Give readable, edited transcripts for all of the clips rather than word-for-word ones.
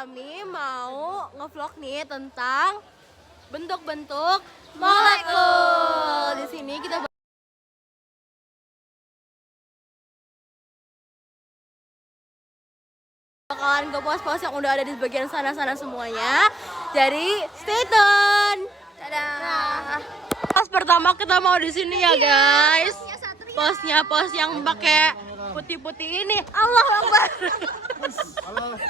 kami mau ngevlog nih tentang bentuk-bentuk molekul. Di sini kita bakalan ke pos-pos yang udah ada di bagian sana-sana semuanya. Jadi stay tune. Dadah. Pos pertama kita mau di sini ya guys. Posnya pos yang pakai putih-putih ini. Allahu Akbar. Halo.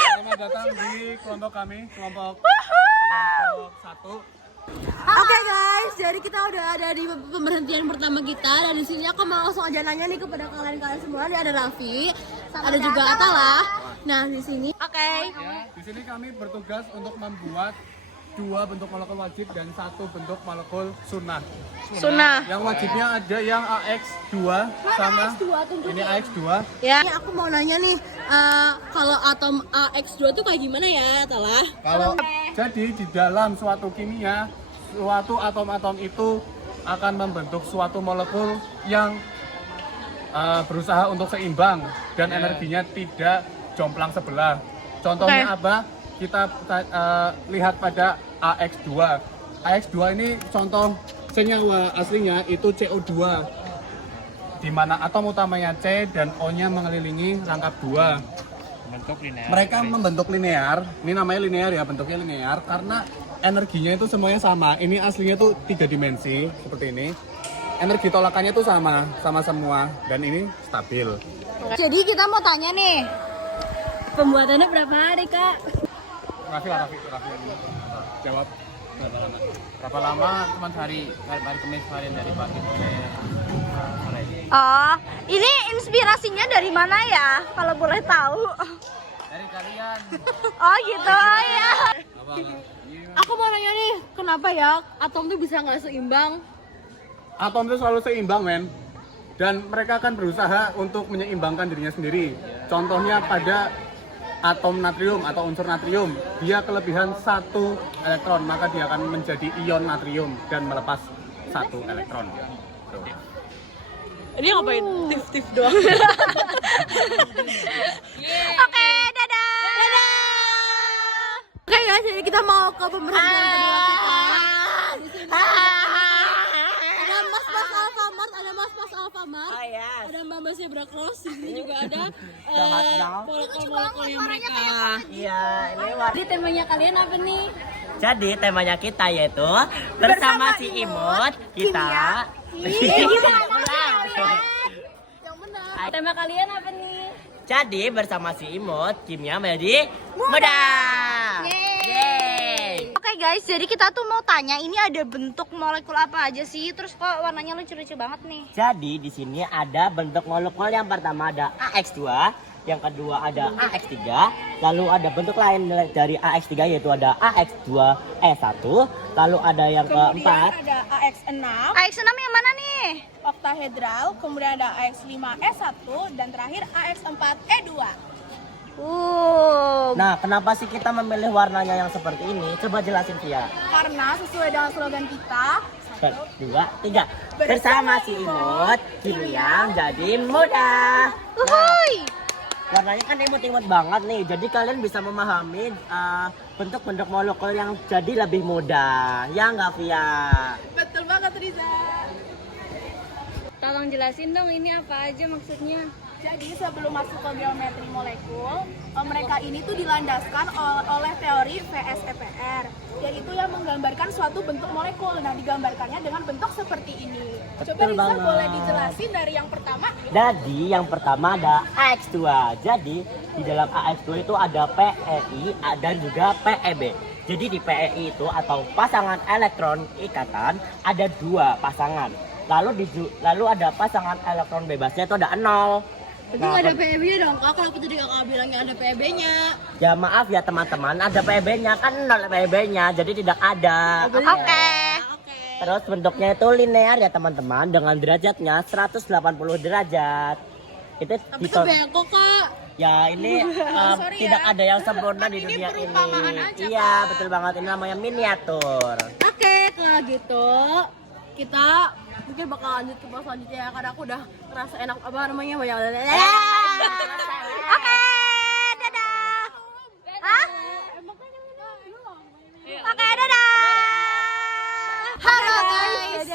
Selamat datang di kelompok kami, kelompok 1. Oke guys, jadi kita udah ada di pemberhentian pertama kita dan di sini aku mau langsung aja nanya nih kepada kalian semua. Ini ada Raffi, ada juga Atala. Nah di sini. Oke. Ya, di sini kami bertugas untuk membuat 2 bentuk molekul wajib dan 1 bentuk molekul sunnah. Yang wajibnya ada yang AX2 sama ini AX2. Ya. Ini aku mau nanya nih, kalau atom AX2 tuh kayak gimana ya, Atala? Kalau jadi di dalam suatu kimia, suatu atom-atom itu akan membentuk suatu molekul yang berusaha untuk seimbang dan energinya tidak jomplang sebelah. Contohnya apa? Kita lihat pada AX2. AX2 ini contoh senyawa aslinya itu CO2, di mana atom utamanya C dan O-nya mengelilingi rangkap 2. Mereka membentuk linear. Ini namanya linear ya, bentuknya linear karena energinya itu semuanya sama. Ini aslinya tuh 3 dimensi seperti ini. Energi tolakannya tuh sama semua dan ini stabil. Jadi kita mau tanya nih, pembuatannya berapa hari, Kak? Raffi. Jawab. Berapa lama? Cuma hari Kamis kemarin dari pagi sampai sore. Oh, ini inspirasinya dari mana ya? Kalau boleh tahu. Dari kalian. Oh gitu, oh ya. Apa? Aku mau nanya nih, kenapa ya atom tuh bisa nggak seimbang? Atom itu selalu seimbang, men. Dan mereka akan berusaha untuk menyeimbangkan dirinya sendiri. Contohnya pada atom natrium atau unsur natrium, dia kelebihan 1 elektron, maka dia akan menjadi ion natrium dan melepas 1 elektron. Tuh. Ini ngapain? Tif doang. Oke, dadah. Oke guys, jadi kita mau ke pemberhentian kedua kita. Di sini ada mas-mas Alfamart, ada mas-mas Alfamart. Oh, yes. Ada mbak-mbak Zebra Cross. Di sini juga ada molekul-molekul mereka. Iya, ini Jadi temanya kalian apa nih? jadi temanya kita yaitu bersama si Imut kita. Yang benar. Tema kalian apa nih? Jadi bersama si Imut kimia menjadi muda. Yeay. Oke guys, jadi kita tuh mau tanya ini ada bentuk molekul apa aja sih? Terus kok warnanya lucu-lucu banget nih? Jadi di sini ada bentuk molekul, yang pertama ada AX2, yang kedua ada AX3, lalu ada bentuk lain dari AX3 yaitu ada AX2E1, lalu ada yang keempat ada AX6 AX6 yang mana nih? oktahedral, kemudian ada AX5E1 dan terakhir AX4E2. Nah, kenapa sih kita memilih warnanya yang seperti ini? Coba jelasin Via. Karena sesuai dengan slogan kita, 1, 2, 3. Bersama si Imut, kimia jadi mudah. Nah, warnanya kan imut-imut banget nih. Jadi kalian bisa memahami bentuk-bentuk molekul yang jadi lebih mudah. Ya nggak, Via? betul banget Riza. Tolong jelasin dong ini apa aja maksudnya. Jadi sebelum masuk ke geometri molekul, mereka ini tuh dilandaskan oleh teori VSEPR, yaitu yang menggambarkan suatu bentuk molekul. Nah, digambarkannya dengan bentuk seperti ini. Coba Betul Riza banget. boleh dijelasin dari yang pertama? Jadi yang pertama ada AX2. Jadi di dalam AX2 itu ada PEI dan juga PEB. Jadi di PEI itu atau pasangan elektron ikatan ada 2 pasangan. Lalu ada pasangan elektron bebasnya itu ada 0. Berarti nggak ada PEB-nya dong, Kak? Kenapa tadi kakak bilangnya ada PEB-nya? Ya maaf ya teman-teman, ada PEB-nya kan 0 PEB-nya, jadi tidak ada. Oke. Terus bentuknya itu linear ya teman-teman, dengan derajatnya 180 derajat. Itu Tapi itu bengkok, Kak. ya ini tidak ada yang sempurna di Ini dunia ini. perumpamaan aja, Iya Kak. betul banget, ini namanya miniatur. Oke, kalau gitu kita mungkin bakal lanjut ke pas selanjutnya ya, karena aku udah ngerasa enak apa namanya banyak. Oke, dadah.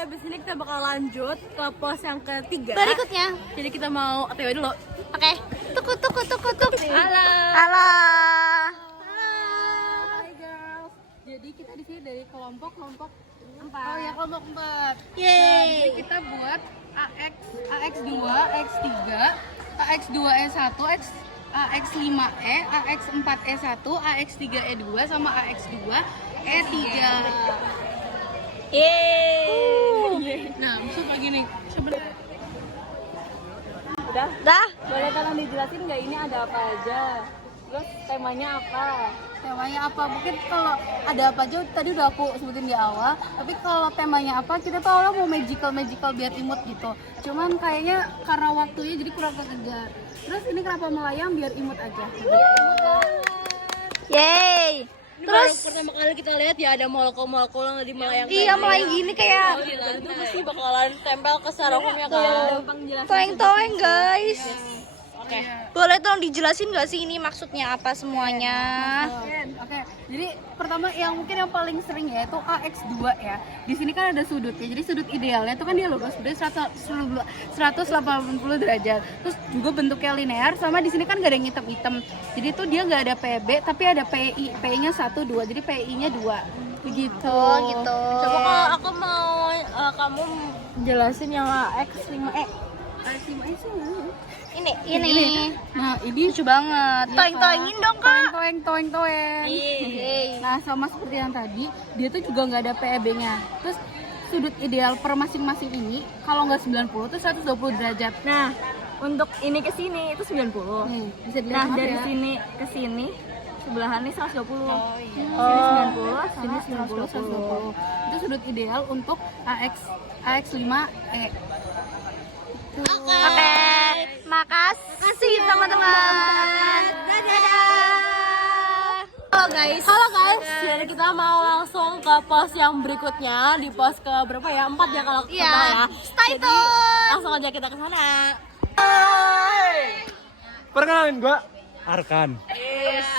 abis ini kita bakal lanjut ke pos yang ketiga. Berikutnya. Jadi kita mau OTW dulu. Oke. Tuk. Halo. Halo. Hai girls. Jadi kita di sini dari kelompok 4. Oh ya, kelompok 4. Yeay. Jadi kita buat AX2, AX3, AX2E1, AX5E, AX4E1, AX3E2 sama AX2E3. Yeay. Nah, maksudnya gini, sebenarnya Dah. boleh tolong dijelasin nggak ini ada apa aja? Terus temanya apa? Temanya apa? Mungkin kalau ada apa aja tadi udah aku sebutin di awal. Tapi kalau temanya apa, kita tuh awalnya mau magical biar imut gitu. Cuman kayaknya karena waktunya jadi kurang kekejar. Terus ini kenapa melayang biar imut aja? Yeay. Terus pertama kali kita lihat ya ada molekul-molekul yang di melayang. Iya, mulai gini kayak Itu pasti bakalan tempel ke styrofoamnya kan. toeng-toeng, guys. Oke. Boleh tolong dijelasin nggak sih ini maksudnya apa semuanya? Oke, jadi pertama yang mungkin yang paling sering ya itu AX2 ya. Di sini kan ada sudutnya. Jadi sudut idealnya itu kan dia lurus, berarti 180 derajat. Terus juga bentuknya linear, sama di sini kan gak ada yang hitam-hitam. Jadi itu dia nggak ada PB tapi ada PI. PI-nya 1 2. Jadi PI-nya 2. Begitu. Oh, gitu. Coba kalau aku mau kamu jelasin yang AX5E. AX5 sih. Ini. Nah, ini Lucu banget. Toeng-toengin dong, Kak. toeng. Yeay. Nah, sama seperti yang tadi, dia tuh juga nggak ada PEB-nya. Terus sudut ideal per masing-masing ini kalau nggak 90 tuh 120 derajat. Nah, untuk ini ke sini itu 90. Nih, bisa dilihat Nah, maaf dari ya. sini ke sini sebelahan ini 120. Oh, Sini iya. 90, sini 90. 120. Itu sudut ideal untuk AX5E. Oke. Makasih teman-teman. Dadah. Halo guys. Jadi kita mau langsung ke pos yang berikutnya, di pos ke berapa ya? 4 ya kalau Iya. salah ya. Stay Jadi, tune. langsung aja kita ke sana. Perkenalin gua Arkan.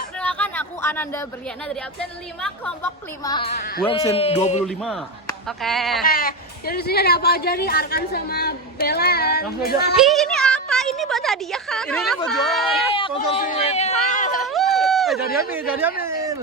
Perkenalkan aku Ananda Berliana dari absen 5 kelompok 5. Gua absen 25. Oke. Jadi di sini ada apa aja nih Arkan sama Bella? Langsung aja. Ih, ini apa? Ini buat hadiah Kak. Ini nih buat jualan. Sponsorship. Jadi ambil.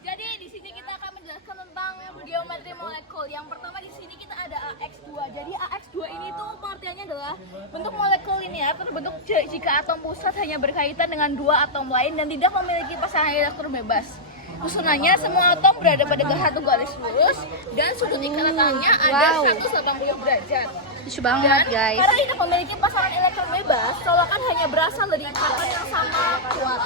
Jadi di sini kita akan menjelaskan tentang geometri molekul. Yang pertama di sini kita ada AX2. Jadi AX2 ini tuh pengertiannya adalah bentuk molekul linear terbentuk jika atom pusat hanya berkaitan dengan 2 atom lain dan tidak memiliki pasangan elektron bebas. Susunannya semua atom berada pada satu garis lurus dan sudut ikatannya ada 180 derajat. Lucu banget, Dan guys. karena tidak memiliki pasangan elektron bebas, colokan hanya berasal dari ikatan yang sama kuat,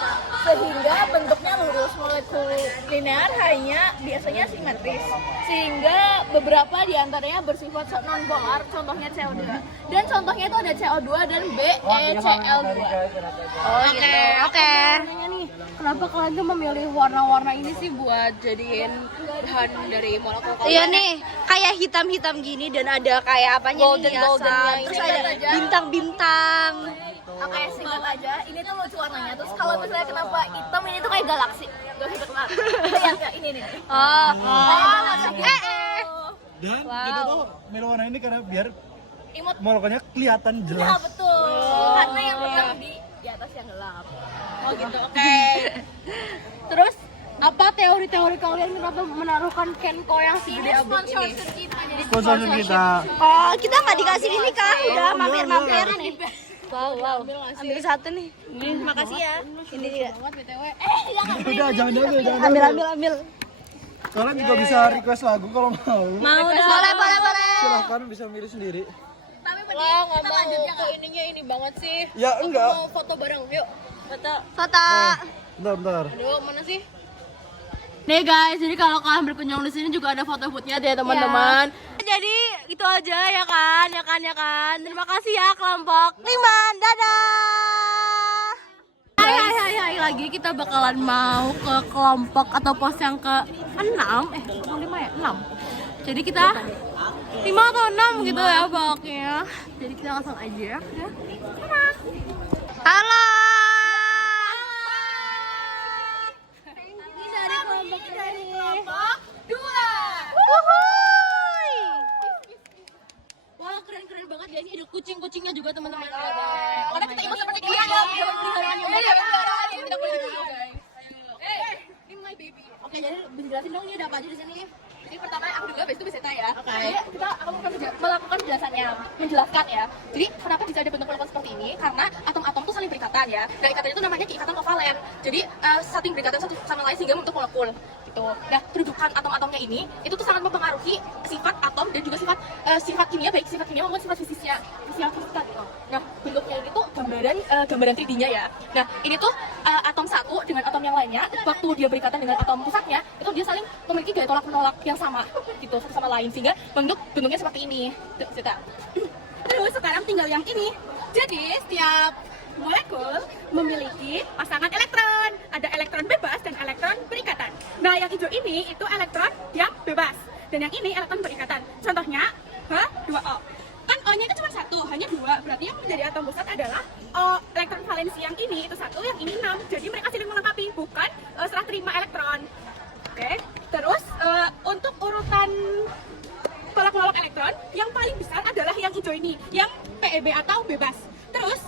sehingga bentuknya lurus. Molekul linear hanya biasanya simetris, sehingga beberapa diantaranya bersifat non-polar, contohnya CO2. Dan contohnya itu ada CO2 dan BeCl2. Oh, gitu. Oke. Nanya nih, kenapa kalian tuh memilih warna-warna ini sih buat jadiin bahan dari molekul? Iya nih, kayak hitam-hitam gini dan ada kayak apanya nih hiasan. Terus ada bintang-bintang. Oke, singkat aja. Ini tuh lucu warnanya. Terus kalau misalnya kenapa hitam, ini tuh kayak galaksi. Gak bisa kenal. Lihat ya, ini nih. Oh. Dan kita tuh milih warna ini karena biar Imut. molekulnya kelihatan Nah, jelas. betul. Karena yang gelap di atas yang gelap. Oh gitu, oke. Terus apa teori-teori kalian kenapa menaruhkan Kenko yang segede abut ini? Sponsor kita. Oh, kita nggak dikasih ini Kak. Udah mampir-mampir nih. Wow. Ambil satu nih. Makasih ya. Ini juga. Udah jangan jangan. Ambil. Kalian juga bisa request lagu kalau mau. Mau dah. Boleh. Silahkan bisa milih sendiri. Tapi Lah, nggak mau kok ininya ini banget sih. Ya enggak. Mau foto bareng, yuk. Foto. Foto. Bentar. Aduh, mana sih? Nih guys, jadi kalau kalian berkunjung di sini juga ada foto bootnya ya teman-teman. Jadi itu aja ya kan. Terima kasih ya kelompok 5. Dadah. Hai lagi kita bakalan mau ke kelompok atau pos yang ke-6 5 ya? 6. Jadi kita 5 atau 6 gitu ya pokoknya. Jadi kita langsung aja ya. Halo. Ini dari kelompok 2. Wuhui. Oke, jadi bisa jelasin dong ini ada apa aja di sini? Jadi pertama aku juga besok beseta ya. Oke. Jadi kita akan melakukan penjelasannya, menjelaskan ya. Jadi kenapa bisa ada bentuk molekul seperti ini? Karena atom-atom itu saling berikatan ya. Dan ikatan itu namanya keikatan kovalen. Jadi saling berikatan satu sama lain sehingga membentuk molekul. Gitu. Nah, kedudukan atom-atomnya ini itu tuh sangat mempengaruhi sifat atom dan juga sifat kimia, baik sifat kimia maupun sifat fisiknya. Fisika gitu. Nah, bentuknya ini tuh gambaran 3D-nya ya. Nah, ini tuh atom satu dengan atom yang lainnya, waktu dia berikatan dengan atom pusatnya, itu dia saling memiliki gaya tolak menolak yang sama gitu satu sama lain sehingga bentuknya seperti ini. Tuh, Sita. Terus sekarang tinggal yang ini. Jadi setiap molekul memiliki pasangan elektron. Ada elektron bebas dan elektron berikatan. Nah, yang hijau ini itu elektron yang bebas dan yang ini elektron berikatan. Contohnya H2O. Kan O-nya itu cuma satu, hanya dua. Berarti yang menjadi atom pusat adalah elektron valensi yang ini itu satu, yang ini 6. Jadi mereka saling melengkapi, bukan serah terima elektron. Oke. Terus untuk urutan tolak menolak elektron, yang paling besar adalah yang hijau ini, yang PEB atau bebas. Terus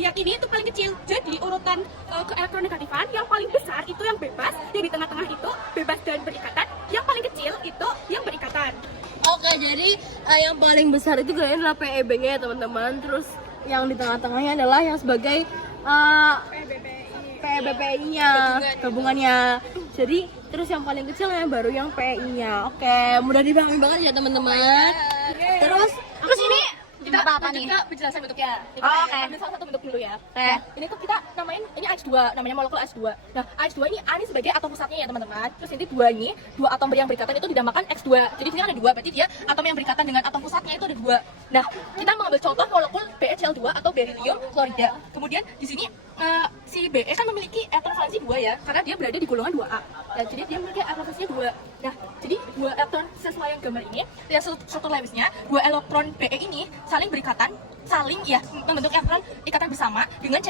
yang ini itu paling kecil. Jadi urutan ke elektron negatifan, yang paling besar itu yang bebas, yang di tengah-tengah itu bebas dan berikatan, yang paling kecil itu yang berikatan. Oke, jadi yang paling besar itu kalian adalah PEB-nya ya teman-teman. Terus yang di tengah-tengahnya adalah yang sebagai PEBPI-nya, gabungannya. Jadi terus yang paling kecil yang baru yang PI-nya. Oke, mudah dipahami banget ya teman-teman. Terus ini Kita apa nih? Kita penjelasan bentuknya. Jadi Oh, kita oke. ambil salah satu bentuk dulu ya. Oke. Nah, ini tuh kita namain ini AX2, namanya molekul AX2. Nah, AX2 ini A ini sebagai atom pusatnya ya teman-teman. Terus ini dua atom yang berikatan itu dinamakan X2. Jadi sini kan ada dua, berarti dia atom yang berikatan dengan atom pusatnya itu ada dua. Nah, kita mengambil contoh molekul BeCl2 atau berilium klorida. Kemudian di sini si Be kan memiliki elektron valensi 2 ya, karena dia berada di golongan 2A. Nah, jadi dia memiliki elektron valensinya 2. Nah, jadi dua elektron sesuai yang gambar ini, yang struktur Lewisnya, dua elektron Be ini saling berikatan, saling ya membentuk elektron ikatan bersama dengan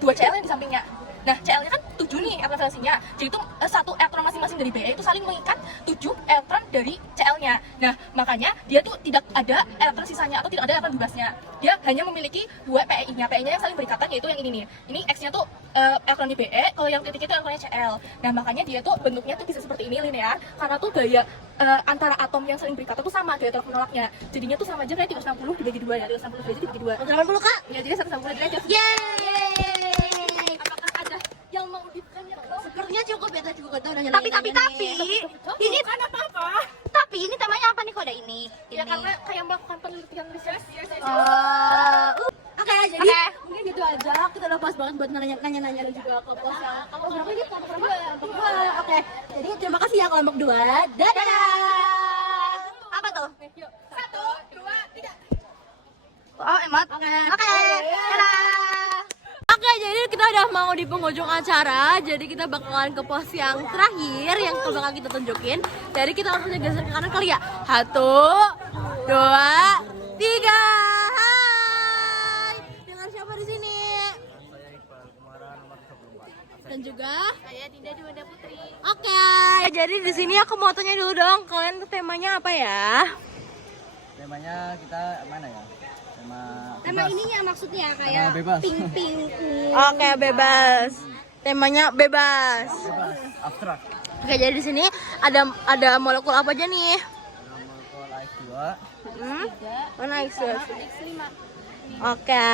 dua Cl yang di sampingnya. Nah, Cl-nya kan 7 nih elektron valensinya. Jadi itu satu elektron masing-masing dari Be itu saling mengikat 7 elektron dari Cl-nya. Nah, makanya dia tuh tidak ada elektron sisanya atau tidak ada elektron bebasnya. Dia hanya memiliki dua PI-nya. PI-nya yang saling berikatan yaitu yang ini nih. Ini X-nya tuh elektron di Be, kalau yang titik itu elektronnya Cl. Nah, makanya dia tuh bentuknya tuh bisa seperti ini linear karena tuh gaya antara atom yang saling berikatan tuh sama gaya tolak menolaknya. Jadinya tuh sama aja kayak 360 dibagi 2 ya. 360 derajat dibagi 2. 80 Kak. Ya, jadi 180 derajat. Yeay. Apakah ada yang mau ditanya? Sepertinya cukup ya, cukup kita udah Tapi ini Bukan apa-apa. tapi ini temanya apa nih kok ada ini? Ya karena kayak melakukan penelitian riset. Oke, jadi mungkin gitu aja. Kita udah pas banget buat nanya-nanya dan juga kelompok yang kelompok berapa ini? Kelompok berapa? Kelompok 2. Oke. Jadi terima kasih ya kelompok 2. Dadah. Apa tuh? Yuk, 1, 2, 3. Oh, emot. Oke. Dadah. Oke, jadi kita udah mau di penghujung acara. Jadi kita bakalan ke pos yang terakhir yang bakal kita tunjukin. Jadi kita langsung geser ke kanan kali ya. 1, 2, 3. Hai. Dengan siapa di sini? Saya Iqbal Kumara nomor 34. Dan juga Saya Dinda Diwada Putri. oke. Jadi di sini aku mau tanya dulu dong, kalian temanya apa ya? Temanya kita mana ya? Tema ininya maksudnya Tema kayak bebas. pink. Oke, bebas. Temanya bebas. Bebas, abstrak. Oke, jadi di sini ada molekul apa aja nih? Molekul AX2. Mana X? Oke.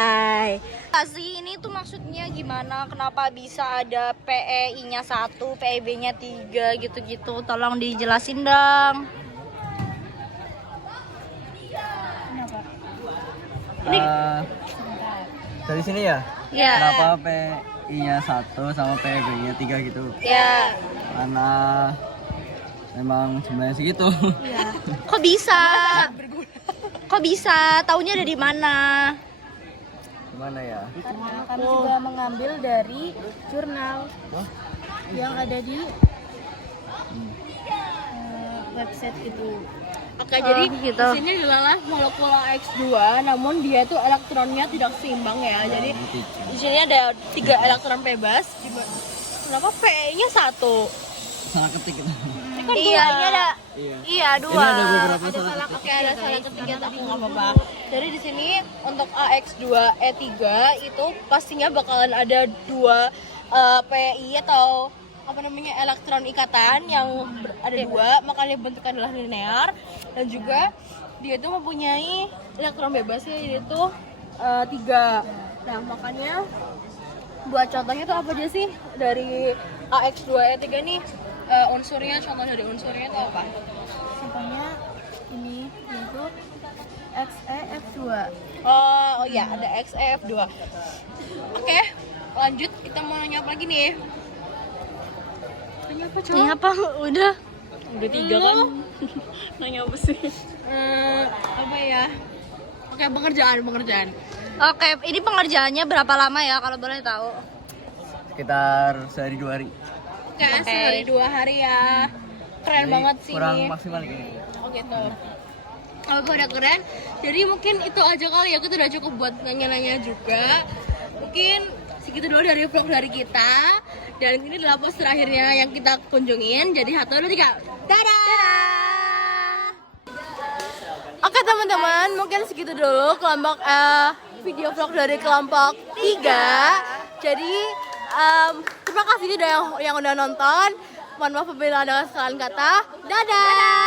Kasih ini tuh maksudnya gimana? Kenapa bisa ada PEI-nya 1, PEB-nya 3 gitu-gitu? Tolong dijelasin dong. Dari sini ya? Ya. Kenapa PI-nya 1 sama PB-nya 3 gitu? Ya. Karena memang jumlahnya segitu. Kok bisa? Kok bisa? Taunya dari mana? Gimana ya? Kami juga mengambil dari jurnal yang ada di website itu. Oke, jadi gitu. di sini adalah molekul X2, namun dia tuh elektronnya tidak seimbang ya. Jadi di sini ada 3 elektron bebas. Kenapa PE-nya 1? Salah ketik itu. kan Iya, dua. ini ada. Iya, dua. Oke, ada salah ketiga tapi nggak apa-apa. Jadi di sini untuk AX2E3 itu pastinya bakalan ada dua PI atau apa namanya elektron ikatan yang ada dua, makanya bentuknya adalah linear, dan juga dia itu mempunyai elektron bebasnya yaitu 3. Nah makanya buat contohnya tuh apa aja sih dari AX2E3 nih, unsurnya, contoh dari unsurnya itu apa? Contohnya ini yaitu XeF2. Oh ya, ada XeF2. Oke, lanjut, kita mau nanya apa lagi nih? Nanya apa, coba? Ini apa? Udah. Udah 3 kan? Nanya apa sih? Apa ya? Oke, pekerjaan. Oke, ini pengerjaannya berapa lama ya kalau boleh tahu? Sekitar sehari 2 hari. Oke, sehari 2 hari ya. Keren banget sih Kurang ini. maksimal kayaknya. Oh gitu. Kalau pada keren, jadi mungkin itu aja kali ya, kita udah cukup buat nanya-nanya juga. Mungkin segitu dulu dari vlog dari kita. Dan ini adalah pos terakhirnya yang kita kunjungin. Jadi 1, 2, 3. Dadah! Oke teman-teman, mungkin segitu dulu kelompok video vlog dari kelompok 3. Jadi terima kasih yang udah nonton. Mohon maaf apabila ada kesalahan kata. Dadah!